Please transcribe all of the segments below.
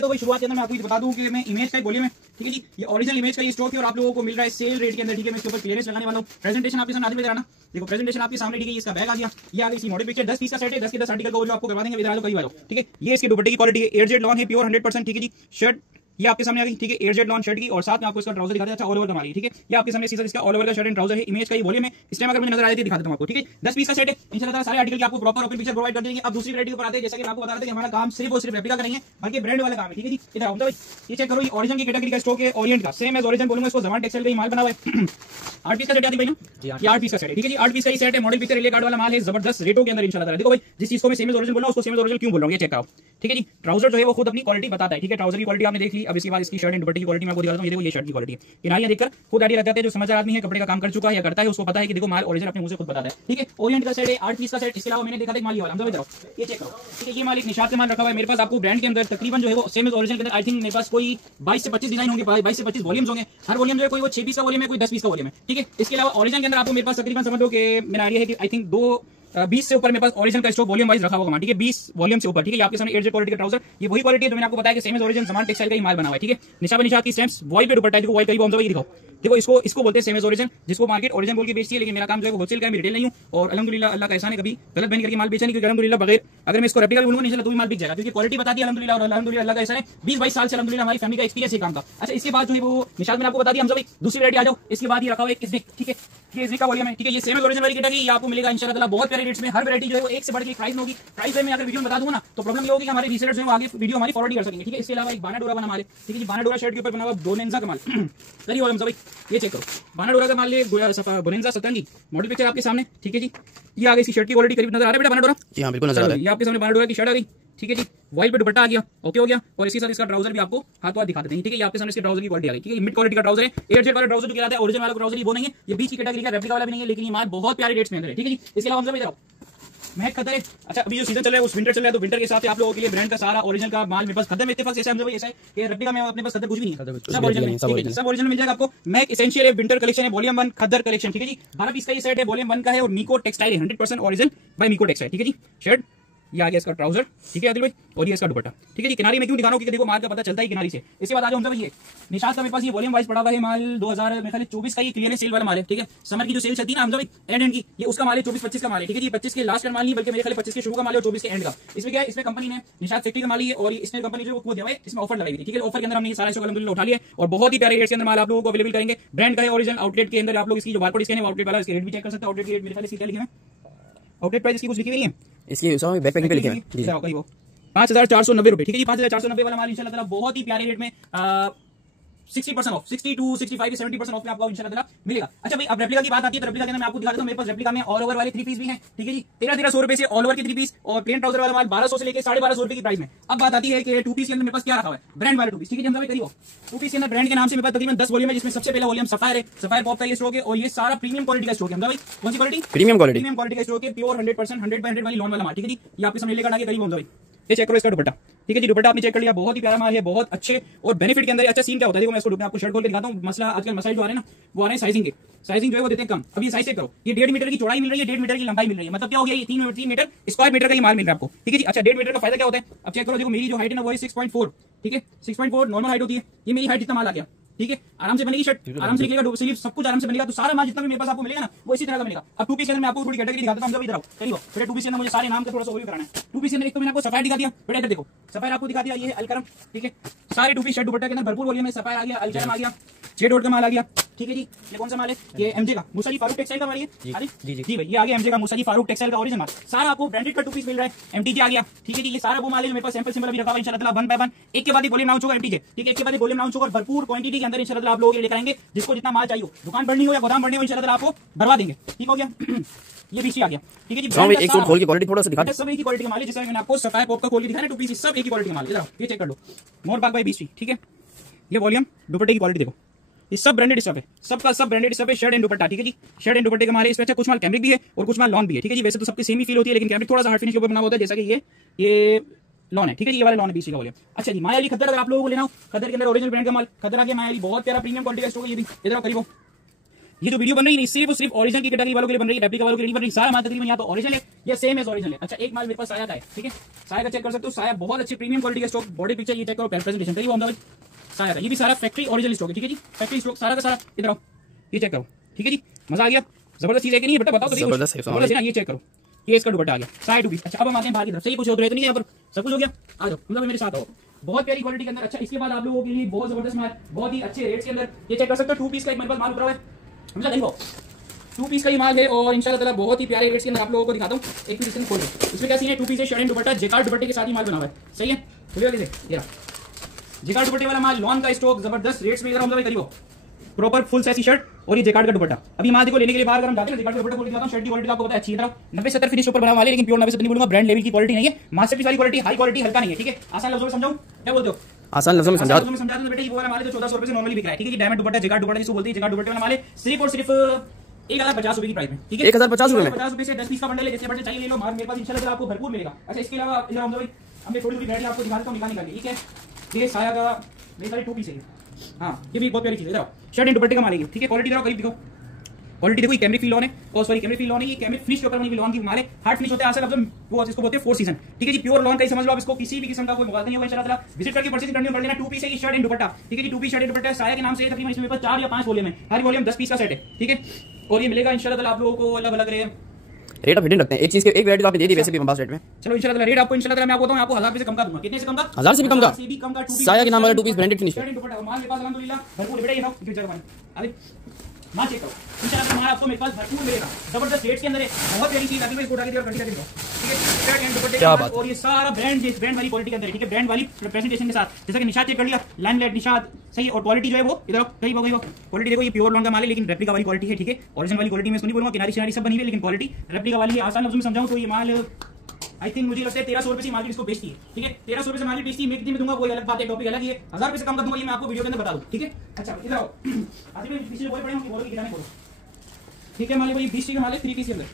तो भाई शुरुआत के अंदर मैं आपको बता दूं कि मैं इमेज का वॉल्यूम है, ठीक है जी, ये ओरिजिनल इमेज का ये स्टॉक है और आप लोगों को मिल रहा है सेल रेट के अंदर, ठीक है। मैं इसके ऊपर क्लियरेंस लगाने वाला हूं। प्रेजेंटेशन आपके सामने आदमी में ना देखो, प्रेजेंटेशन आपके सामने, ठीक है। इसका बैग आ गया, ये आ गई इसकी मॉडल पिक्चर, 10 पीस का सेट है, 10 के 10 आर्टिकल का जो आपको करवा देंगे इधर आ जाओ, कहीं आ जाओ, ठीक है। ये इसके दुपट्टे की क्वालिटी है, एयरजेट लॉन है, प्योर 100%, ठीक है जी। शर्ट ये आपके सामने आ गई, ठीक है, एयरजेट लॉन शर्ट की, और साथ में आपको इसका ट्राउजर दिखा दिया, अच्छा ऑल ओवर का माल है, ठीक है। ये आपके सामने इसका ऑल ओवर का शर्ट एंड ट्राउजर है, इमेज का ये वॉल्यूम है। इस टाइम अगर मुझे नजर आ रही थी दिखा देता हूं आपको, ठीक है। 10 पीस का सेट है, इंशाल्लाह सारे आर्टिकल की आपको प्रॉपर ओपन पिक्चर प्रोवाइड कर देंगे। अब दूसरी वैरायटी के ऊपर आते हैं, जैसा कि मैं आपको बता रहा था कि हमारा काम सिर्फ और सिर्फ रेप्लिका का नहीं है, बल्कि ब्रांड वाला काम है, ठीक है जी। इधर आओ भाई, ये चेक करो, ये ओरिजिन की कैटेगरी का स्टॉक है, ओरिएंट का, सेम एज ओरिजिन बोलूंगा इसको, जमान टेक्सटाइल का ही माल बना हुआ है। 8 पीस का सेट आती भाई ना, ये 8 पीस का सेट है, ठीक है जी। 8 पीस का ही सेट है, मॉडल पिक्चर एलिया कार्ड वाला माल है, जबरदस्त रेटों के अंदर इंशाल्लाह। देखो भाई, जिस चीज को मैं सेम एज ओरिजिन बोल रहा हूं उसको सेम एज ओरिजिन क्यों बोल रहा हूं, ये चेक करो, ठीक है जी। ट्राउजर जो है वो खुद अपनी क्वालिटी बताता है, ठीक है। ट्राउजर की क्वालिटी आपने देख ली, अब इसके बाद इसकी शर्ट एंड दुपट्टे की क्वालिटी मैं आपको दिखाता हूं। ये देखो, ये शर्ट की क्वालिटी है, किनारियां देखकर खुद आइडिया लग जाता है। जो समझदार आदमी है, कपड़े का काम कर चुका है या करता है, उसको पता है कि देखो माल ओरिजिनल अपने मुंह से खुद बताता है, ठीक है। ओरिएंट का सेट है, 8 पीस का सेट। इसके अलावा मैंने देखा था एक माल ये वाला, हम जाओ ये चेक करो, ठीक है। ये माल एक निशात का माल रखा हुआ है मेरे पास। आपको ब्रांड के अंदर तकरीबन जो है वो सेम एज ओरिजिनल के अंदर आई थिंक मेरे पास कोई 22 से 25 डिजाइन होंगे, 22 से 25 वॉल्यूम्स होंगे। हर वॉल्यूम जो है कोई वो 6 पीस का वॉल्यूम है, कोई 10 पीस का वॉल्यूम है, ठीक है। इसके अलावा ओरिजिनल के अंदर आपको मेरे पास तकरीबन समझ लो कि मेरा आइडिया है कि आई थिंक 20 से ऊपर मेरे पास ओरिजिनल का स्टॉक वॉल्यूम वाइज रखा होगा, ठीक है। 20 वॉल्यूम से ऊपर, ठीक है। आपके सामने एयरजेट क्वालिटी का ट्राउजर, ये वही क्वालिटी है जो मैंने आपको बताया कि same as origin Zaman textile का ही माल बना हुआ है, ठीक है। निशा निशा की स्टैम्प्स, वॉइल पे दुपट्टा, देखो वॉइल करीब हम ये दिखाओ, देखो इसको बोलते हैं सेम एज ओरिजिन, जिसको मार्केट ओरिजिन बोल के बेचती है, लेकिन मेरा काम जो है वो होलसेल का है, मैं रिटेल नहीं हूं। और अल्हम्दुलिल्लाह अल्लाह का एहसान है, कभी गलत बहन करके माल बेचा नहीं, क्योंकि अल्हम्दुलिल्लाह बगैर अगर मैं इसको रेप्लिका भी बोलूंगा इंशाल्लाह तो भी माल बिक जाएगा, क्योंकि क्वालिटी बताती है अल्हम्दुलिल्लाह। और अल्हम्दुलिल्लाह अल्लाह का एहसान है, 20-22 साल से अल्हम्दुलिल्लाह हमारी फैमिली का एक्सपीरियंस है काम का। अच्छा, इसके बाद जो है वो निशात मैंने आपको बता दिया, हम सब दूसरी वैरायटी आ जाओ। इसके बाद ये रखा हुआ है इसनिक, ठीक है। ये इसनिक का वॉल्यूम है, ठीक है। ये सेम एज ओरिजिन वाली कैटेगरी, ये आपको मिलेगा इंशाल्लाह बहुत प्यारे रेट्स में। हर वैरायटी जो है वो एक से बढ़ के प्राइस में होगी। प्राइस में अगर वीडियो में बता दूंगा ना तो प्रॉब्लम ये होगी कि हमारे रीसेलर्स जो है आगे वीडियो हमारी फॉरवर्ड कर सकेंगे, ठीक है। इसके अलावा एक बाना डोरा बना माल है, ठीक है जी। बाना डोरा शर्ट के ऊपर बना हुआ बोनेंजा का माल, करिए हम सब ये चेक करो, बाना डोरा का माल है, बोनेंजा 17 मॉडल पिक्चर आपके सामने, ठीक है जी। ये आ गई इसकी शर्ट की क्वालिटी, करीब नजर आ रहा है बेटा बाना डोरा? जी हां बिल्कुल नजर आ रहा है। ये आपके सामने बाना डोरा की शर्ट आ गई, ठीक है जी। वाइट पे दुपट्टा आ गया, ओके हो गया। और इसके साथ इसका ट्राउजर भी आपको हाथों हाथ दिखा देते हैं, ठीक है। ये आपके सामने इसके ट्राउजर की क्वालिटी आ गई, ठीक है। मिड क्वालिटी का ट्राउजर है, एयरजेट वाला ट्राउजर जो कहलाता है, ओरिजिनल वाला ट्राउजर वो नहीं है, ये बीच की कैटेगरी का रेप्लिका वाला भी नहीं है, लेकिन ये माल बहुत प्यारे रेट्स में अंदर है, ठीक है जी। इसके अलावा हम सब इधर आओ, महक खद्दर है। अच्छा, अभी जो सीजन चल रहा है उस विंटर चल रहा है, तो विंटर के हिसाब से आप लोगों के लिए ब्रांड का सारा ओरिजिनल का माल मेरे पास खद्दर में इत्तेफाक ऐसा है कि रेप्लिका में अपने पास खद्दर कुछ भी नहीं है, सब ओरिजिनल, सब ओरिजिनल मिल जाएगा आपको। महक एसेंशियल है, विंटर कलेक्शन है, वॉल्यूम 1 खद्दर कलेक्शन, ठीक है जी। 12 पीस का ये सेट है, वॉल्यूम 1 का है, और मीको टेक्सटाइल है, 100% ओरिजिनल बाय मीको टेक्सटाइल, ठीक है जी। शर्ट ये आ गया इसका ट्राउजर, ठीक है आदिल भाई, और ये इसका दुपट्टा, ठीक है जी। किनारी में क्यों दिखा रहा हूं, क्योंकि देखो माल का पता चलता है किनारी से। इसके बाद आ जाओ हम सब ये निशात का मेरे पास ये वॉल्यूम वाइज पड़ा हुआ है माल 2024 का, ये क्लियरेंस सेल वाला माल है, ठीक है। समर की जो सेल चलती है ना हम सब एंड की, ये उसका माल है, 24-25 का माल है, ठीक है जी। 25 के लास्ट का माल नहीं, बल्कि मेरे ख्याल 25 के शुरू का माल है और 24 के एंड का। इसमें क्या है, इसमें कंपनी ने निशात फैक्ट्री का माल है, और इसमें कंपनी जो वो दिया है, इसमें ऑफर लगाई थी, ठीक है। ऑफर के अंदर हमने सारा स्टॉक अल्हम्दुलिल्लाह उठा लिया और बहुत ही प्यारे रेट के अंदर माल आप लोगों को अवेलेबल करेंगे। ब्रांड का है, ओरिजिनल आउटलेट के अंदर आप लोग इसकी जो बारकोड स्कैन है आउटलेट वाला, इसके रेट भी चेक कर सकते हैं। आउटलेट के रेट मेरे ख्याल से क्या लिखे हैं, आउटलेट प्राइस इसकी कुछ लिखी नहीं है, इसकी बैक पैकिंग पे लिखे हैं जी, वो 5490 रुपए, ठीक है जी। 5490 वाला माल इंशाल्लाह ताला बहुत ही प्यारे रेट में 60% ऑफ, 60 to 65 से 70% ऑफ में आपको इंशाल्लाह ताला मिलेगा। अच्छा भाई, अब रेप्लिका की बात आती है तो रेप्लिका के अंदर मैं आपको दिखा देता हूं, मेरे पास रेप्लिका में ऑल ओवर वाले 3 पीस भी हैं, ठीक है जी। 1300 रुपए से ऑल ओवर के 3 पीस, और प्लेन ट्राउजर वाला माल 1200 से लेकर 1250 रुपए की प्राइस में। अब बात आती है कि 2 पीस के अंदर मेरे पास क्या रखा हुआ है, ब्रांड वाले 2 पीस, ठीक है जी। हम सब करिए 2 पीस के अंदर ब्रांड के नाम से मेरे पास तकरीबन 10 वॉल्यूम है, जिसमें सबसे पहला वॉल्यूम सफायर है, सफायर पॉप का ये स्टॉक है, और ये सारा प्रीमियम क्वालिटी का स्टॉक है। हम भाई कौन सी क्वालिटी, प्रीमियम क्वालिटी का स्टॉक है, प्योर 100% 100/100 वाली लॉन वाला माल, ठीक है जी। ये आपके सामने लेकर आ गया करीब हम भाई, ये चेक करो इसका दुपट्टा, ठीक है जी। दुपट्टा आपने चेक कर लिया, बहुत ही प्यारा माल है, बहुत अच्छे और बेनिफिट के अंदर। अच्छा सीन क्या होता है, देखो मैं आपको शर्ट खोल के दिखाता हूं। मसला आजकल मसाइल जो आ रहे हैं ना, वो आ रहे हैं साइजिंग के, साइजिंग जो है वो देते हैं कम। अब ये साइज चेक करो, ये 1.5 मीटर की चौड़ाई मिल रही है, 1.5 मीटर की लंबाई मिल रही है, मतलब क्या हो गया, ये 3 मीटर स्क्वायर मीटर का ये माल मिल रहा है आपको, ठीक है जी। अच्छा, 1.5 मीटर का फायदा क्या होता है, अब चेक करो, देखो मेरी जो हाइट है ना वो है 6.4, ठीक है। 6.4 नॉर्मल हाइट होती है, ये मेरी हाइट जितना माल आ गया, ठीक है। आराम से बनेगी शर्ट, आराम से निकलेगा, स्लीव सब कुछ आराम से बनेगा। तो सारा माल जितना भी मेरे पास आपको मिलेगा ना वो इसी तरह का मिलेगा। अब 2 पीस के अंदर मैं आपको थोड़ी कैटेगरी दिखाता हूं, हम इधर आओ करिए। फिर 2 पीस के अंदर मुझे सारे नाम का थोड़ा सा ओवरव्यू कराना है। 2 पीस के अंदर एक तो मैंने आपको सफायर दिखा दिया, बेटा इधर देखो, सफायर आपको दिखा दिया, ये है अलकरम, ठीक है। सारे 2 पीस शर्ट दुपट्टा के अंदर भरपूर वॉल्यूम में सफायर आ गया, अलकरम आ गया, जेड डॉट का माल आ गया, ठीक है जी। ये कौन सा माल है, ये एमजे का मुसाजी फारूक टेक्सटाइल का माल है जी जी भाई, ये आ गया एमजे का मुसाजी फारूक टेक्सटाइल का ओरिजिनल माल। सारा आपको ब्रांडेड का 2 पीस मिल रहा है, एमटीजे आ गया, ठीक है जी। ये सारा वो माल है जो मेरे पास सैंपल सिंबल भी रखा हुआ है इंशाल्लाह ताला, 1 बाय 1 एक के बाद ही वॉल्यूम लॉन्च होगा एमटीजे, ठीक है। एक के बाद ही वॉल्यूम लॉन्च होगा और भरपूर क्वांटिटी के अंदर इंशाल्लाह ताला आप लोगों के लिए लेकर आएंगे, जिसको जितना माल चाहिए, दुकान बढ़नी हो या गोदाम बढ़नी हो, इंशाल्लाह ताला आपको भरवा देंगे, ठीक हो गया। ये बीच आ गया, ठीक है जी। एक सूट खोल के क्वालिटी थोड़ा सा दिखा दे, सब एक ही क्वालिटी का माल है, जैसे मैंने आपको सफायर पॉप का खोल के दिखाया ना, 2 पीस सब एक ही क्वालिटी का माल है। इधर ये चेक कर लो, मोर बाग बाई बीच, ठीक है। ये वॉल्यूम दुपट्टे की क्वालिटी देखो, ये सब ब्रांडेड स्टफ है, सबका सब ब्रांडेड स्टफ है, शर्ट एंड दुपट्टा, ठीक है जी। शर्ट एंड दुपट्टे का माल है, इसमें अच्छा कुछ माल कैमरिक भी है और कुछ माल लॉन भी है, ठीक है जी। वैसे तो सबकी सेम ही फील होती है, लेकिन कैमरिक थोड़ा सा हार्ड फिनिश के ऊपर बना होता है, जैसा कि ये लॉन है, ठीक है जी। ये वाला लॉन है बीसी का वॉल्यूम। अच्छा जी, माया अली खद्दर अगर आप लोगों को लेना हो, खद्दर के अंदर ओरिजिनल ब्रांड का माल, खद्दर आ गया माया अली, बहुत प्यारा प्रीमियम क्वालिटी का स्टॉक है ये भी। इधर करीब ये जो वीडियो बन रही है सिर्फ ओरिजिनल की कैटेगरी वालों के लिए बन रही है, रेप्लिका वालों के लिए नहीं बन रही। सारा माल तकरीबन या तो ओरिजिनल है या सेम एज ओरिजिनल है। अच्छा एक माल मेरे पास साया का है, ठीक है, साया का चेक कर सकते हो। साया बहुत अच्छी प्रीमियम क्वालिटी का स्टॉक, बॉडी पिक्चर ये चेक करो, प्रेजेंटेशन करिए हम साया का, ये भी सारा फैक्ट्री ओरिजिनल स्टॉक है, ठीक है जी, फैक्ट्री स्टॉक सारा का सारा। इधर आओ, ये चेक करो, ठीक है जी, मजा आ गया, जबरदस्त चीज है कि नहीं बेटा, बताओ तो जबरदस्त है ना। ये चेक करो, ये इसका दुपट्टा आ गया, साइड टू पीस। अच्छा अब हम आते हैं बाहर की तरफ से, कुछ हो रहे तो नहीं है यहाँ पर, सब कुछ हो गया, आ जाओ मतलब मेरे साथ आओ, बहुत प्यारी क्वालिटी के अंदर। अच्छा इसके बाद आप लोगों के लिए बहुत जबरदस्त माल, बहुत ही अच्छे रेट्स के अंदर, ये चेक कर सकते हो। 2 पीस का एक मेरे पास माल उतरा हुआ है, समझा, देखो 2 पीस का ही माल है और इंशाल्लाह ताला बहुत ही प्यारे रेट्स के अंदर आप लोगों को दिखाता हूँ। एक पीस इसमें खोल दो, इसमें क्या सीन है, 2 पीस है, शर्ट एंड दुपट्टा, जेकार्ड दुपट्टे के साथ ही माल बना हुआ है, सही है, खुले वाले से ये जेकार्ड दुपट्टे वाला माल, लॉन का स्टॉक, जबरदस्त रेट्स में। इधर हम करियो प्रॉपर फुल साइज शर्ट और ये जेकार्ड का दुपट्टा। अभी माल देखो लेने के लिए बाहर अगर हम जाते हैं, जेकार्ड का दुपट्टा खोल के दिखाता हूं, शर्ट की क्वालिटी आपको पता है अच्छी है, 90-70 फिनिश ऊपर बना हुआ है, लेकिन प्योर 90-70 नहीं बोलूंगा, ब्रांड लेवल की क्वालिटी नहीं है, मास्टरपीस वाली क्वालिटी, हाई क्वालिटी, हल्का नहीं है, ठीक है। आसान लफ्जों में समझाऊं, क्या बोलते हो, आसान लफ्जों में समझा दो बेटा। ये वो वाला माल है जो 1400 रुपए से नॉर्मली बिक रहा है, ठीक है जी, डायमंड दुपट्टा, जेकार्ड दुपट्टा जिसको बोलते हैं, जेकार्ड दुपट्टे वाला माल है, सिर्फ और सिर्फ 1050 रुपए की प्राइस में, ठीक है, 1050 रुपए में, 50 रुपए से 10 पीस का बंडल है, जैसे बंडल चाहिए ले लो, मेरे पास इंशाल्लाह आपको भरपूर मिलेगा। अच्छा इसके अलावा इधर हम भाई हमने थोड़ी थोड़ी वैरायटी आपको दिखा देता हूं, निकाल ठीक है। ये साया का मेरे सारे 2 पीस है, हाँ ये भी बहुत प्यारी चीज है। शर्ट एंड दुपट्टे का माल है, ठीक है, क्वालिटी देखो, करीब दिखाओ, क्वालिटी देखो, ये कैमरिक फिल लॉन है, और सॉरी कैमरिक फिल लॉन है, ये कैमरिक फिनिश के ऊपर बनी लॉन की माल है, हार्ड फिनिश होता है, आसान मतलब वो इसको बोलते हैं 4 सीजन, ठीक है जी, प्योर लॉन का ही समझ लो आप इसको, किसी भी किस्म का कोई मुकाबला नहीं होगा इंशाल्लाह ताला। विजिट करके परचेज करनी कर लेना। 2 पीस है ये शर्ट एंड दुपट्टा, ठीक है जी, 2 पीस शर्ट एंड दुपट्टा साया के नाम से तकरीबन इसमें 4 या 5 वॉल्यूम है, हर वॉल्यूम 10 पीस का सेट है, ठीक है, और ये मिलेगा इंशाल्लाह ताला आप लोगों को अलग अलग रेट ऑफ हिडन रखते हैं। एक चीज के एक वैरायटी तो आपने दे दी वैसे भी हमारे रेट में, चलो इंशाल्लाह ताला रेट आपको इंशाल्लाह ताला मैं आपको बताऊं, आपको 1000 रुपए से कम का दूंगा। कितने से कम का? 1000 से भी कम का, साया के नाम वाला 2 piece branded finish shirt and दुपट्टा माल मेरे पास अल्हम्दुलिल्लाह भरपूर बेटा, ये लो जो जगह अभी माल चेक करो, इंशाल्लाह माल आपको मेरे पास भरपूर मिलेगा, जबरदस्त रेट्स के अंदर है, बहुत प्यारी चीज आती है, इसको उठा के दिया और कंटिन्यू कर दो, ठीक है, शर्ट एंड दुपट्टे क्या बात, और ये सारा ब्रांड वाली क्वालिटी के अंदर है, ठीक है, ब्रांड वाली प्रेजेंटेशन के साथ, जैसे कि निशाद चेक कर लिया, लाइमलाइट निशाद सही, और क्वालिटी जो है वो इधर कहीं हो गई हो, क्वालिटी देखो, ये प्योर लॉन का माल है, लेकिन रेप्लिका वाली क्वालिटी है, ठीक है, ओरिजिनल वाली क्वालिटी में इसको नहीं बोलूंगा, किनारी शिनारी सब बनी हुई है, लेकिन क्वालिटी रेप्लिका वाली है। आसान लफ्ज़ों में समझाऊं तो ये माल आई थिंक मुझे लगता है 1300 रुपए से मार्केट इसको बेचती है, ठीक है, 1300 रुपए से मार्केट बेचती है, मैं कितने में दूंगा कोई अलग बात है, टॉपिक अलग है, 1000 रुपए से कम कर दूंगा, ये मैं आपको वीडियो के अंदर बता दूं, ठीक है। अच्छा इधर आओ, आगे में पीछे बोल पड़े हम बोलो कि कितना बोलो, ठीक है, माल भाई 20 का माल है, 3 पीस के अंदर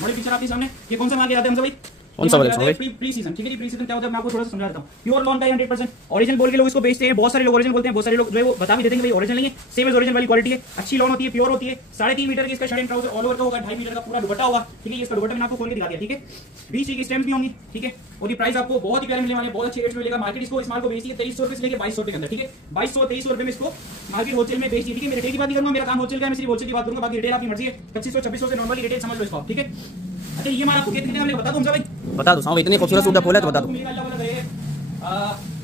बड़ी पिक्चर आपके सामने, ये कौन सा माल आते हैं हम भाई, कौन सा वाला है प्री सीजन, ठीक है, प्री सीजन क्या होता है मैं आपको थोड़ा सा समझा देता हूं। प्योर लॉन का 100% ओरिजिनल बोल के लोग इसको बेचते हैं, बहुत सारे लोग ओरिजिनल बोलते हैं, बहुत सारे लोग जो है वो बता भी देते हैं कि भाई ओरिजिनल नहीं है, सेम एज ओरिजिनल वाली क्वालिटी है, अच्छी लॉन होती है, प्योर होती है, 3.5 मीटर की इसका shirt and trouser all over का होगा, 2.5 मीटर का पूरा दुपट्टा होगा, ठीक है, ये इसका दुपट्टा मैंने आपको खोल के दिखा दिया, ठीक है, 20 की स्टैम्प्स भी होंगी, ठीक है, और ये प्राइस आपको बहुत ही प्यारे मिलने वाले, बहुत अच्छे रेट में मिलेगा। मार्केट इसको इस माल को बेचती है 2300 रुपए से लेकर 2200 रुपए के अंदर, ठीक है, 2200-2300 रुपए में इसको मार्केट होलसेल में बेचती है, ठीक है। मैं रिटेल की बात नहीं करूंगा, मेरा काम होलसेल का है, मैं सिर्फ होलसेल की बात करूंगा, बाकी रिटेल आपकी मर्जी है, 2500-2600 से नॉर्मली रिटेल समझ लो इसको, ठीक है। अच्छा ये माल आपको कितने में बता दूं भाई, बता दो साहब, इतने खूबसूरत सूट बोला तो बता दो,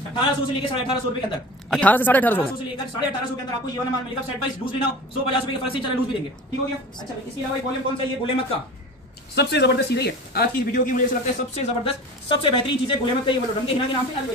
1800 से लेकर 1850 रुपए के अंदर, 1800 से 1850 से लेकर 1850 के अंदर आपको ये वाला माल मिलेगा, सेट वाइज लूज लेना 150 रुपए के फर्स्ट से चला लूज भी देंगे, ठीक हो गया। अच्छा इसके अलावा एक वॉल्यूम कौन सा है, ये गोलेमत का सबसे जबरदस्त चीज है आज की वीडियो की, मुझे ऐसा लगता है सबसे जबरदस्त सबसे बेहतरीन चीज है गोलेमत का, ये रंगे हिना के नाम से आज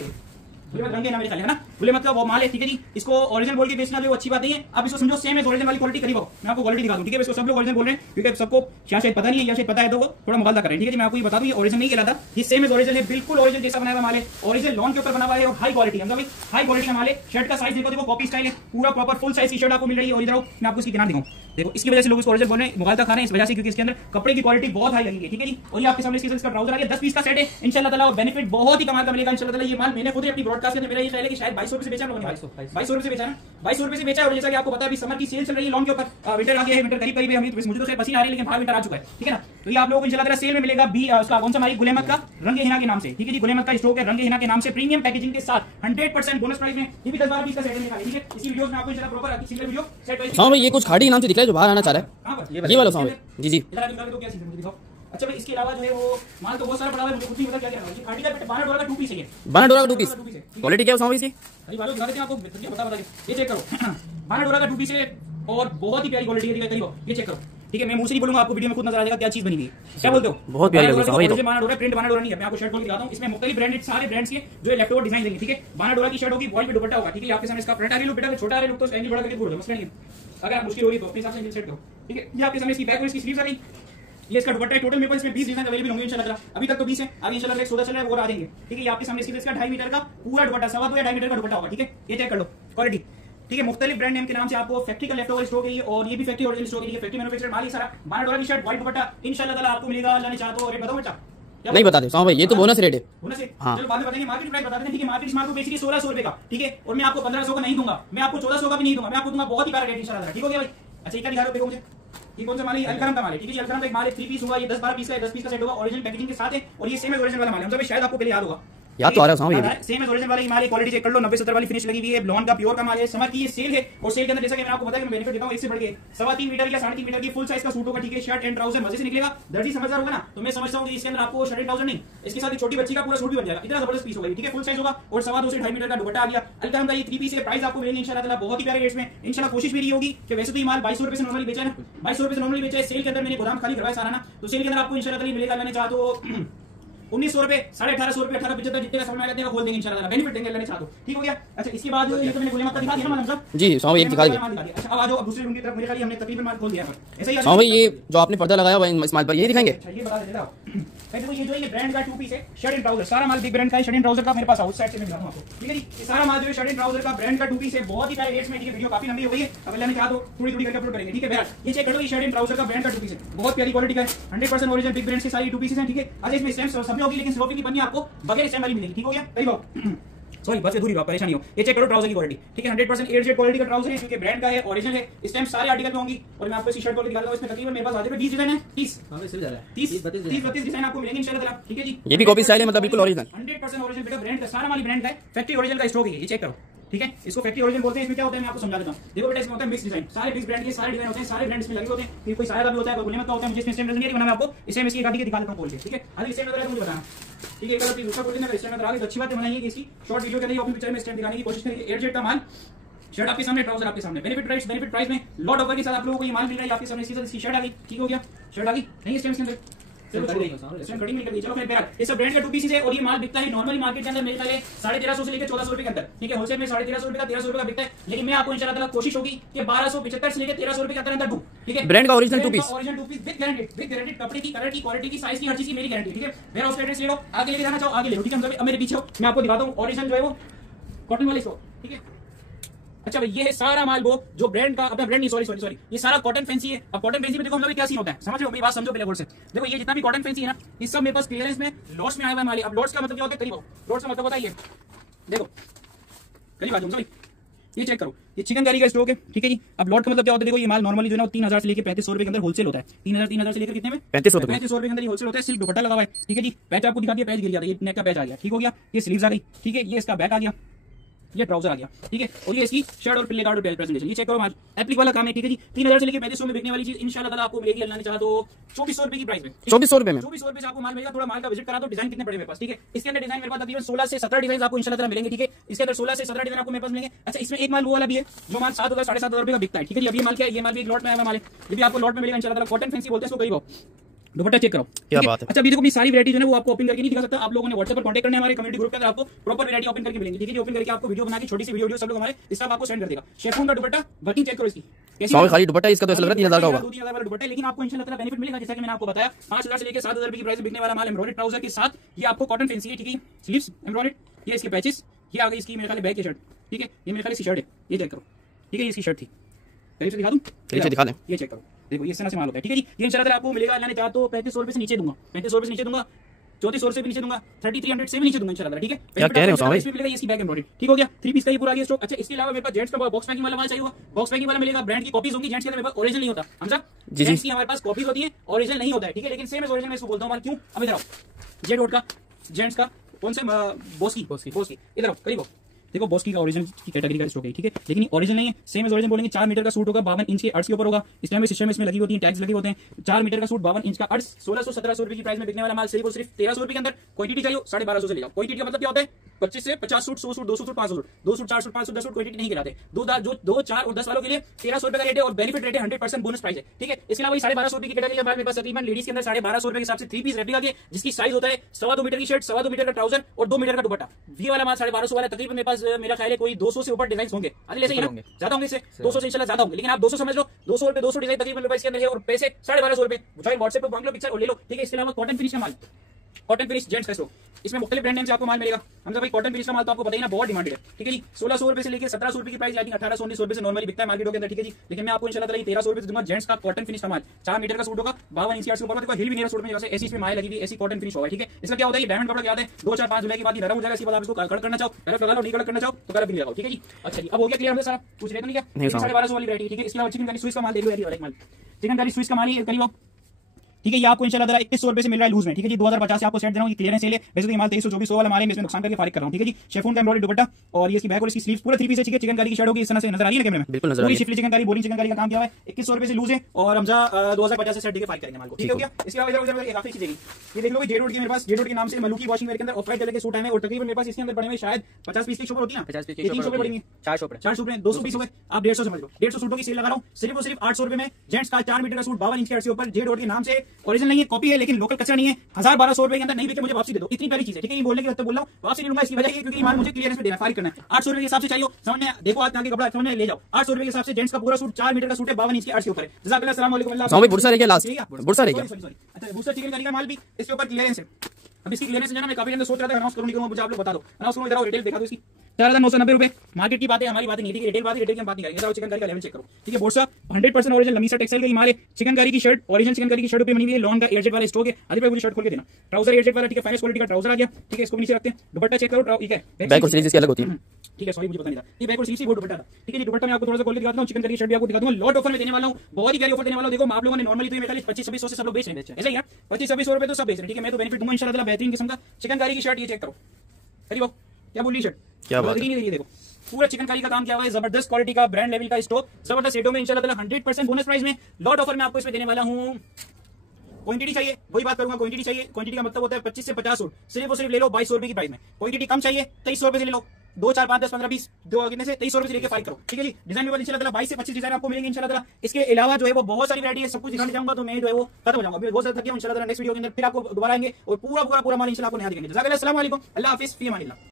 गुलेमत रंगे नाम है ना, गुलेमत का वो माल है, ठीक है जी, इसको ओरिजिनल बोल के बेचना जो अच्छी बात नहीं है। अब इसको समझो सेम है ओरिजिनल वाली क्वालिटी, करीब मैं आपको क्वालिटी दिखा दूं, ठीक है, इसको सब लोग ओरिजिनल बोल रहे हैं क्योंकि सबको शायद पता नहीं है या शायद पता है तो वो थोड़ा मुबालदा कर रहे हैं, ठीक है जी, मैं आपको ये बता दूं ये ओरिजिनल नहीं कहलाता, ये सेम है ओरिजिनल है, बिल्कुल ओरिजिनल जैसा बनाया हुआ माल है, ओरिजिनल लॉन के ऊपर बना हुआ है और हाई क्वालिटी, मतलब हाई क्वालिटी का माल है। शर्ट का साइज देखो, कॉपी स्टाइल है, पूरा प्रॉपर फुल साइज की शर्ट आपको मिल रही है, और इधर मैं आपको इसकी किनार दिखाऊं, देखो इसकी वजह से लोग इसको ओरिजिनल बोल रहे हैं, मुबालदा खा रहे हैं इस वजह से, क्योंकि इसके अंदर कपड़े की क्वालिटी बहुत हाई लगी है, ठीक है जी, और ये आपके सामने इसका ट्राउजर आ गया, 10 पीस का सेट है इंशाल्लाह ताला, और बेनिफिट बहुत ही कमाल का मिलेगा इंशाल्लाह ताला। ये माल मैंने खुद ही अपनी ब्रॉडकास्ट के अंदर मेरा ये ख्याल है कि शायद 2200 रुपए से बेचा, 2200 रुपए से बेचा, 2200 रुपए से बेचा, और जैसा कि आपको पता है अभी समर की सेल चल रही है लॉन के ऊपर, विंटर आ गया है, विंटर करीब करीब है, हमें मुझे तो शायद पसीना आ रही है, लेकिन बाहर विंटर आ चुका है, ठीक है ना, तो ये आप लोगों को इंशाल्लाह ताला सेल में मिलेगा भी उसका कौन सा माल, गुलेमत का रंगे हिना के नाम से, ठीक है जी, गुलेमत का स्टॉक है रंगे हिना के नाम से, प्रीमियम पैकेजिंग के साथ 100% बोनस प्राइस में, ये भी 10-12 पीस का सेट निकाले, ठीक है। इसी वीडियो में आपको इंशाल्लाह proper single video set wise. हां भाई ये कुछ खाड़ी के नाम से दिख रहा है जो बाहर आना चाह रहा है, कहां पर ये वाला साहब जी जी, इधर निकाल के तो क्या चीज मुझे दिखाओ। अच्छा भाई इसके अलावा जो है वो माल तो बहुत सारा पड़ा हुआ है, मुझे कुछ नहीं पता क्या क्या है, ये खाड़ी का $12 का 2 पीस है, ये $12 का 2 पीस, क्वालिटी क्या है साहब इसकी, अरे वालों दिखा देते हैं आपको, बता ये चेक करो, $12 का 2 पीस है और बहुत ही प्यारी क्वालिटी है, करीब ये चेक करो, ठीक है, मैं मुंह से नहीं बोलूंगा, आपको वीडियो में खुद नजर आ जाएगा क्या चीज बनी हुई है, क्या बोलते हो, बहुत प्यारी लग रही है भाई, तो $12 प्रिंट $12 नहीं है, मैं आपको शर्ट खोल के दिखाता हूं, इसमें मुख्तलिफ ब्रांडेड सारे ब्रांड्स के जो लेफ्ट ओवर डिजाइन देंगे, ठीक है, $12 की शर्ट होगी, बॉल पे दुपट्टा होगा, ठीक है, आपके सामने इसका फ्रंट आ रही है, बेटा छोटा आ रही है तो स्टैंड बड़ा करके बोल दो, मसला नहीं है, अगर आप मुश्किल होगी तो अपने हिसाब से सेट करो, ठीक है, ये आपके सामने इसकी बैक और इसकी स्लीव्स आ रही, ये इसका दुपट्टा है, टोटल मेरे पास इसमें 20 डिजाइन अवेलेबल होंगे इंशाल्लाह, अभी तक तो 20 है, आगे इंशाल्लाह 14 चल रहा है और आ जाएंगे, ठीक है, ये आपके सामने इसका 2.5 मीटर का पूरा दुपट्टा, 2.25 या 2.5 मीटर का दुपट्टा होगा, ठीक है, ये चेक कर लो क्वालिटी, ठीक है, मुख्तलिफ ब्रांड नेम के नाम से आपको फैक्ट्री का लेफ्ट ओवर स्टॉक है, और ये भी फैक्ट्री ओरिजिनल स्टॉक है, फैक्ट्री मैन्युफैक्चर्ड माल ही सारा। $12 की शर्ट व्हाइट दुपट्टा इंशाल्लाह ताला आपको मिलेगा, अल्लाह ने चाहा तो। रेट बताओ बेटा, नहीं बता दे साहब भाई, ये तो बोनस रेट है, बोनस है, हाँ, चलो बाद में बताएंगे, मार्केट प्राइस बता देते हैं, ठीक है, मार्केट इस माल को बेच रही है 1600 रुपए का, ठीक है, और मैं आपको 1500 का नहीं दूंगा, मैं आपको 1400 का भी नहीं दूंगा, मैं आपको दूंगा बहुत ही प्यारा रेट इंशाल्लाह, ठीक हो गया भाई। अच्छा ये क्या दिखा रहे हो देखो मुझे, ये कौन सा माल है? अलकरम का माल है, ठीक है जी। अलकरम का एक माल है, 3 पीस हुआ, ये 10-12 पीस का है, 10 पीस का सेट होगा, ओरिजिनल पैकेजिंग के साथ है और ये सेम ओरिजिनल वाला माल है। मतलब शायद आपको पहले याद होगा, याद तो आ रहा है सेम ओरिजिनल वाला माल है। क्वालिटी चेक कर लो, 90-70 वाली फिनिश लगी हुई है, ब्लॉन्ड का प्योर का माल है। समर की ये सेल है और सेल के अंदर जैसा कि मैंने आपको बताया कि मैं बेनिफिट देता हूं, इससे बढ़ के 3.25 मीटर या 3.5 मीटर की फुल साइज का सूट होगा, ठीक है। शर्ट एंड ट्राउजर मजे से निकलेगा, दर्जी समझदार होगा ना, तो मैं समझता हूं कि इसके अंदर आपको शर्ट एंड ट्राउजर नहीं, इसके साथ छोटी बच्ची का पूरा सूट भी बन जाएगा। इतना जबरदस्त पीस होगा, ठीक है। फुल साइज होगा और 2.25 से 2.5 मीटर का दुपट्टा आ गया। अलकरम का ये 3 पीस है, प्राइस आपको मिलेंगे इंशाल्लाह ताला बहुत ही प्यारे रेट्स में। इंशाल्लाह कोशिश मेरी होगी कि वैसे तो ये माल 2200 रुपए से नॉर्मली बेचा है, 2200 रुपए से नॉर्मली बेचा है। सेल के अंदर मैंने गोदाम खाली करवाया सारा ना, तो सेल के अंदर आपको इंशाल्लाह ताला मिलेगा। मैंने चाहा तो 1900 रुपए, 1850 रुपए, 1875 जितने का समझ में आएगा इतने का खोल देंगे इंशाल्लाह, बेनिफिट देंगे अल्लाह ने चाहा तो, ठीक हो गया। अच्छा इसके बाद ये तो मैंने गोली मक्का दिखा दिया ना मालूम साहब जी। स्वामी भाई एक दिखा दिए। अच्छा अब आ जाओ, अब दूसरे रूम की तरफ। मेरे खाली हमने तकरीबन माल खोल दिया है, ऐसे ही। स्वामी भाई ये जो आपने पर्दा लगाया हुआ है इस माल पर, ये दिखाएंगे? अच्छा ये बता देता हूं, देखो ये जो है ये ब्रांड का 2 पीस है, शर्ट एंड ट्राउजर, सारा माल बिग ब्रांड का है। शर्ट एंड ट्राउजर का मेरे पास आउट साइड से मैं दिखाऊंगा आपको, ठीक है जी। ये सारा माल जो है शर्ट एंड ट्राउजर का ब्रांड का 2 पीस है, बहुत ही प्यारे रेट्स में, ठीक है। वीडियो काफी लंबी हो गई है, अब अल्लाह ने चाहा तो थोड़ी-थोड़ी करके अपलोड करेंगे, ठीक है। बहरहाल ये चेक करो, ये शर्ट एंड ट्राउजर का ब्रांड का 2 पीस है, बहुत प्यारी क्वालिटी का है, 100% ओरिजिनल बिग ब्रांड्स के सारी 2 पीसेस हैं, ठीक है। अच्छा इसमें स्टैम्प सब होगी, लेकिन स्लोपी की बनी आपको बगैर स्टैम्प वाली मिलेगी, ठीक हो गया। कई बार सॉरी बस दूरी परेशानी हो। ये चेक करो ट्राउजर की क्वालिटी, ठीक है। 100% एयर जेट क्वालिटी का ट्राउजर है, क्योंकि ब्रांड का है, ओरिजिनल है। स्टैम्प सारे आर्टिकल पे होंगी और मैं आपको इसी शर्ट को दिखा रहा हूं। इसमें तकरीबन मेरे पास आधे पे 20 डिजाइन है, 30 30-32 डिजाइन आपको मिलेंगे इंशाल्लाह ताला, ठीक है जी। ये भी कॉपी स्टाइल है, मतलब बिल्कुल ओरिजिनल, 100% ओरिजिनल बेटा, ब्रांड का सारा माल ब्रांड का है, फैक्ट्री ओरिजिनल का स्टॉक है, ये चेक करो, ठीक है। इसको फैक्ट्री ओरिजिनल बोलते हैं। इसमें क्या होता है मैं आपको समझा देता हूं। देखो बेटा इसमें होता है मिक्स डिजाइन, सारे मिक्स ब्रांड के सारे डिजाइन होते हैं, सारे ब्रांड्स में लगे होते हैं। फिर कोई साया भी होता है, कोई गुलेमत का होता है। मुझे इसमें स्टैम्प नहीं बना, मैं आपको इसमें इसकी गाड़ी के दिखा देता हूं खोल के, ठीक है। अगर स्टैम्प नजर आए तो मुझे बताना, ठीक है। एक पीस दूसरा खोल देना, स्टैम्प नजर आ गई तो अच्छी बात है, बनाइए कि इसकी शॉर्ट वीडियो के लिए अपनी पिक्चर में स्टैम्प दिखाने की कोशिश करिए। एयर जेट का माल, शर्ट आपके सामने, ट्राउजर आपके सामने, बेनिफिट प्राइस में लॉट ऑफर के साथ आप लोगों को ये माल मिल रहा है आपके सामने। इसकी शर्ट आ गई, ठीक हो गया। शर्ट आ गई नहीं स्टैम्प के अंदर, चलो छोड़ दीजिए। चलो फिर बहरहाल ये सब ब्रांड का 2 पीसेस है और ये माल बिकता है नॉर्मली मार्केट के अंदर मिलता है 1350 से लेकर 1400 रुपए के अंदर, ठीक है। होलसेल में 1350 रुपए का 1300 रुपए का बिकता है, लेकिन मैं आपको इंशाल्लाह ताला कोशिश होगी कि 1275 से लेकर 1300 रुपए के अंदर दूं, ठीक है। ब्रांड का original 2 piece, original 2 piece with guaranteed कपड़े की, कलर की, क्वालिटी की, साइज की, हर चीज की मेरी गारंटी, ठीक है। मेरा उसका एड्रेस ले लो, आगे लेके जाना चाहो आगे ले लो, ठीक है। अब मेरे पीछे हो, मैं आपको दिखाता हूं ओरिजिनल जो है वो कॉटन वाले स्टॉक, ठीक है। अच्छा भाई ये है सारा माल वो जो ब्रांड का, अपना ब्रांड नहीं, सॉरी ये सारा कॉटन फैंसी है। अब कॉटन फैंसी में देखो हम लोग क्या सीन होता है, समझ रहे हो मेरी बात, समझो पहले गौर से। देखो ये जितना भी कॉटन फैंसी है ना, ये सब मेरे पास क्लियरेंस में लॉट्स में आया हुआ है माल। अब लॉट्स का मतलब क्या होता है, करीब लॉट्स का मतलब होता है ये देखो करीब आ जाओ, ये चेक करो, ये चिकनकारी का स्टॉक है, ठीक है जी। अब लॉट का मतलब क्या होता है, देखो ये माल नॉर्मली जो है ना 3000 से लेकर 3500 रुपए के अंदर होलसेल होता है। 3000 से लेकर कितने में? 3500 रुपए के अंदर ये होलसेल होता है। सिल्क दुपट्टा लगा हुआ है, ठीक है जी। पैच आपको दिखा दिया, पैच गिर जाता है, ये नेक का पैच आ गया, ठीक हो गया। ये स्लीव्स आ गई, ठीक है। ये इसका बैक आ गया, ये ट्राउजर आ गया, ठीक है। और ये इसकी शर्ट और पिल्ले कार्ड और प्रेजेंटेशन, ये चेक करो माल एप्लिक वाला काम है, ठीक है जी। 3000 से लेकर 3500 में बिकने वाली चीज इंशाल्लाह ताला आपको मिलेगी, अल्लाह ने चाहा तो 2400 रुपए की प्राइस में, 2400 रुपए में, 2400 रुपए से आपको माल मिलेगा। थोड़ा माल का विजिट करा तो डिजाइन कितने पड़े मेरे पास, ठीक है। इसके अंदर डिजाइन मेरे पास तकरीबन 16 से 17 डिजाइन आपको इंशाल्लाह ताला मिलेंगे, ठीक है। इसके अंदर 16 से 17 डिजाइन आपको मेरे पास मिलेंगे। अच्छा इसमें एक माल वो वाला भी है जो माल 7000 7500 रुपए का बिकता है, ठीक है जी। अब ये माल क्या है, ये माल भी एक लॉट में आया माल है, ये भी आपको लॉट में मिलेगा इंशाल्लाह ताला। कॉटन फैंसी बोलते हैं इसको, करीब दुपट्टा चेक करो, क्या बात है। अच्छा अभी देखो अपनी सारी वैरायटी जो है वो आपको ओपन करके नहीं दिखा सकता, आप लोगों ने व्हाट्सएप पर कांटेक्ट करना है, हमारे कम्युनिटी ग्रुप के अंदर आपको प्रॉपर वैरायटी ओपन करके मिलेंगी, ठीक है। ओपन करके आपको वीडियो बना के छोटी सी वीडियो सब लोग हमारे स्टाफ आपको सेंड कर देगा। शेफून का दुपट्टा वर्किंग चेक करो इसकी कैसी, खाली दुपट्टा इसका तो ऐसा लग रहा है 3000 का होगा, 2000 वाला दुपट्टा है, लेकिन आपको इंशाल्लाह ताला बेनिफिट मिलेगा। जैसा कि मैंने आपको बताया 5000 से लेकर 7000 रुपए की प्राइस में बिकने वाला माल एम्ब्रॉयडर्ड ट्राउजर के साथ, ये आपको कॉटन फैंसी है, ठीक है। स्लीव्स एम्ब्रॉयडर्ड, ये इसके पैचेस, ये आ गई इसकी मेरे ख्याल बैक की शर्ट, ठीक है। ये मेरे ख्याल से शर्ट है, ये चेक करो, ठीक है। ये इसकी शर्ट थी, करीब से दिखा दूं, करीब से दिखा दें, ये चेक करो, देखो ये इस तरह से माल होता है, ठीक है जी। ये इंशाल्लाह आपको मिलेगा, अल्लाह ने चाहा तो 3500 रुपए से नीचे दूंगा, 3500 रुपए से नीचे दूंगा, 3400 रुपए भी नीचे दूंगा, 3300 से भी नीचे दूंगा इंशाल्लाह, ठीक है। क्या कह रहे हो भाई, इसमें मिलेगा इसकी बैक एम्ब्रॉयडरी, ठीक हो गया। 3 पीस का ये पूरा गया स्टॉक। अच्छा इसके अलावा मेरे पास जेंट्स का बॉक्स पैकिंग वाला माल चाहिए होगा, बॉक्स पैकिंग वाला मिलेगा। ब्रांड की कॉपीज होंगी, जेंट्स के अंदर मेरे पास ओरिजिनल नहीं होता, समझा जी। जेंट्स की हमारे पास कॉपीज होती है, ओरिजिनल नहीं होता है, ठीक है। लेकिन सेम एज ओरिजिनल मैं इसको बोलता हूं माल, क्यों? अब इधर आओ, जेड रोड का जेंट्स का कौन से बॉस्की इधर आओ, करीब आओ, देखो बॉस्की का ओरिजिनल की कैटेगरी का स्टॉक है, ठीक है। लेकिन ये ओरिजिनल नहीं है, सेम एज ओरिजिनल बोलेंगे। 4 मीटर का सूट होगा, 52 इंच के अर्ट्स के ऊपर होगा। इस टाइम में सिस्टम इसमें लगी होती है, टैग्स लगे होते हैं। 4 मीटर का सूट, 52 इंच का अर्ट्स, 1600-1700 रुपए की प्राइस में बिकने वाला माल सिर्फ और सिर्फ 1300 रुपए के अंदर। क्वांटिटी चाहिए 1250 से ले जाओ। क्वांटिटी का मतलब क्या होता है, 25 से 50 suit, 100 suit, 200 suit, 500 suit, 2 suit, 4 suit, 5 suit, 10 suit quantity नहीं गिराते। 2, 4 और 10 वालों के लिए 1300 रुपए का रेट है और बेनिफिट रेट है, 100% बोनस प्राइस है, ठीक है। इसके अलावा 1250 रुपए की कैटेगरी मेरे पास तकरीबन लेडीज के अंदर 1250 रुपए के हिसाब से 3 पीस रेप्लिका के, जिसकी साइज होता है 2.25 मीटर की शर्ट, 2.25 मीटर का ट्राउजर और 2 मीटर का दुपट्टा। ये वाला माल 1250 वाला तकरीबन मेरे पास मेरा ख्याल है कोई 200 से ऊपर डिजाइन होंगे, अगले से ज्यादा होंगे, इससे 200 से इंशाल्लाह ज्यादा होंगे, लेकिन आप 200 समझ लो। 200 रुपए 200 डिजाइन तकरीबन मेरे पास इसके अंदर है और पैसे 1250 रुपए। व्हाट्सएप पे मांग लो पिक्चर और ले लो, ठीक है। इसके अलावा कॉटन फिनिश का माल कॉटन फिनिश जेंट्स का स्टॉक, इसमें मुख्तलिफ ब्रांड नेम से आपको माल मिलेगा। हमजा भाई कॉटन फिनिश का माल तो आपको पता ही ना बहुत डिमांडेड है, ठीक है जी। 1600 रुपए से लेकर 1700 रुपए की प्राइस, आई थिंक 1800 1900 रुपए से नॉर्मली बिकता है मार्केटों के अंदर, ठीक है जी। लेकिन मैं आपको इंशाल्लाह ताला 1300 रुपए से दूंगा जेंट्स का कॉटन फिनिश का माल। 4 मीटर का सूट होगा, 52 इंच के ऊपर, देखो हिल भी नहीं रहा सूट में, जैसे ऐसी इसमें माल लगी हुई, ऐसी कॉटन फिनिश होगा, ठीक है। इसका क्या होता है, ये डायमंड कपड़ा क्या होता है, 2 4 5 धुलाई के बाद ये नरम हो जाएगा। इसके बाद आप इसको कलर करना चाहो कलर लगा लो, नहीं कलर करना चाहो तो कलर भी लगाओ, ठीक है जी। अच्छा जी, अब हो गया क्लियर हमसे सारा, कुछ रहता नहीं क्या। 1250 वाली वैरायटी, ठीक है। इसके अलावा चिकन करी स्विस का माल दे लो यार, माल चिकन करी स्विस का माल है करीब, ठीक है। ये आपको इंशाल्लाह ताला 2100 रुपए से मिल रहा है लूज में, ठीक है जी। 2050 से आपको सेट दे रहा हूं, ये क्लियरेंस सेल है। वैसे तो ये माल 2324 वाला माल है, मैं इसमें नुकसान करके फारिग कर रहा हूं, ठीक है जी। शेफून का एम्ब्रॉयडरी दुपट्टा और ये इसकी बैक और इसकी स्लीव्स पूरा 3 पीस है, ठीक है। चिकन करी की शर्ट होगी, इस तरह से नजर आ रही है ना कैमरे में, बिल्कुल नजर आ रही है। Schiffli chicken curry, bowling chicken curry का काम किया हुआ है। 2100 रुपए से लूज है और हमजा 2050 से सेट देके फारिग करेंगे माल को, ठीक हो गया। इसके अलावा इधर एक आखिरी चीज है, ये देख लो जेड रोड की मेरे पास, जेड रोड के नाम से मलूकी वॉशिंग वेयर के अंदर ऑफ वाइट कलर के सूट आए हैं और तकरीबन मेरे पास इसके अंदर पड़े हुए शायद 50 पीस की शॉपर होती है ना, 50 पीस की 3 शॉपर पड़ेंगी, 4 शॉपर 200 पीस हो गए, आप 150 समझ लो। 150 सूटों की सेल लगा रहा हूं, सिर्फ और सिर्फ 800 रुपए में जेंट्स का 4 मीटर का सूट 52 इंच के ऊपर, जेड रोड के नाम से, ओरिजिनल नहीं है, कॉपी है, लेकिन लोकल कचरा नहीं है। 1000-1200 रुपए के अंदर नहीं बिके, मुझे वापसी दे दो, इतनी प्यारी चीज है, ठीक है। ये बोलने के वक्त बोल रहा हूं, वापसी नहीं लूंगा, इसकी वजह ये क्योंकि माल मुझे क्लियरेंस में देना, फारिग करना है। 800 रुपए के हिसाब से चाहिए, समझ में देखो, आज आगे कपड़ा समझ में ले जाओ। 800 रुपए के हिसाब से जेंट्स का पूरा सूट 4 मीटर का सूट है, 52 इंच के अर्ज के ऊपर है। जज़ाकल्लाह, अस्सलाम वालेकुम, अल्लाह भाई बुरसा रह गया लास्ट, बुरसा रह गया। अच्छा, दूसरा चिकन करी का माल भी इसके ऊपर क्लियरेंस है। अब इसकी क्लियरेंस है ना, मैं काफी अंदर सोच रहा था अनाउंस करूं नहीं करूं, मुझे आप लोग बता दो। अनाउंस करूं, इधर रिटेल देखा दो, इसकी 4990 रुपए। मार्केट की बात है, हमारी बात नहीं, ठीक है। रिटेल बात है, रिटेल की हम बात नहीं करेंगे। जरा चिकन करी का लेवल चेक करो, ठीक है। बोर्सा 100% ओरिजिनल लमीसा टेक्सटाइल का ही माल है। चिकन करी की शर्ट, ओरिजिनल चिकन करी की शर्ट पे बनी हुई है, लॉन का एयरजेट वाला स्टॉक है। आधी पे पूरी शर्ट खोल के देना। ट्राउजर एयरजेट वाला, ठीक है, फाइनेंस क्वालिटी का ट्राउजर आ गया, ठीक है। इसको नीचे रखते हैं, दुपट्टा चेक करो, ठीक है। बैक और स्लीव्स इसकी अलग होती है, ठीक है, सॉरी मुझे पता नहीं था, ये बैक और स्लीव से वो दुपट्टा था, ठीक है जी। दुपट्टा मैं आपको थोड़ा सा खोल के दिखाता हूं, चिकन करी शर्ट भी आपको दिखा दूंगा। लॉट ऑफर में देने वाला हूं, बहुत ही प्यारी ऑफर देने वाला हूं। देखो आप लोगों ने नॉर्मली तो ये 25-2600 से सब लोग बेच रहे हैं, ऐसा ही यार 25-2600 रुपए तो सब बेच रहे हैं, ठीक है। मैं तो बेनिफिट दूंगा इंशाल्लाह, बेहतरीन किस्म का चिकन करी की शर्ट, ये चेक करो। अरे वाह, क्या बोल रही शर्ट, क्या बात है। ये देखो पूरा चिकन करी का काम किया हुआ है, जबरदस्त क्वालिटी का ब्रांड लेवल का स्टॉक, जबरदस्त रेटों में इंशाल्लाह 100% बोनस प्राइस में लॉट ऑफर में आपको इसमें देने वाला हूं। क्वांटिटी चाहिए, वही बात करूंगा, क्वांटिटी चाहिए। क्वांटिटी का मतलब होता है 25 से 50 सूट, सिर्फ और सिर्फ ले लो 2200 रुपए की प्राइस में। क्वांटिटी कम चाहिए, 2300 रुपए से ले लो, 2 4 5 10 15 20 दो कितने से 2300 रुपए से लेके फाइल करो, ठीक है जी। डिजाइन में इंशाल्लाह 22 से 25 डिजाइन आपको मिलेंगे इंशाल्लाह। इसके अलावा जो है वो बहुत सारी वैरायटी है, सब कुछ दिखाने जाऊंगा तो मैं जो है वो खत्म हो जाऊंगा, अभी बहुत ज्यादा थक गया हूं। इंशाल्लाह नेक्स्ट वीडियो के अंदर फिर आपको दोबारा आएंगे और पूरा माल इंशाल्लाह आपको नया दिखाएंगे। जज़ाकल्लाह, अस्सलाम वालेकुम, अल्लाह हाफिज़, फी अमानिल्लाह।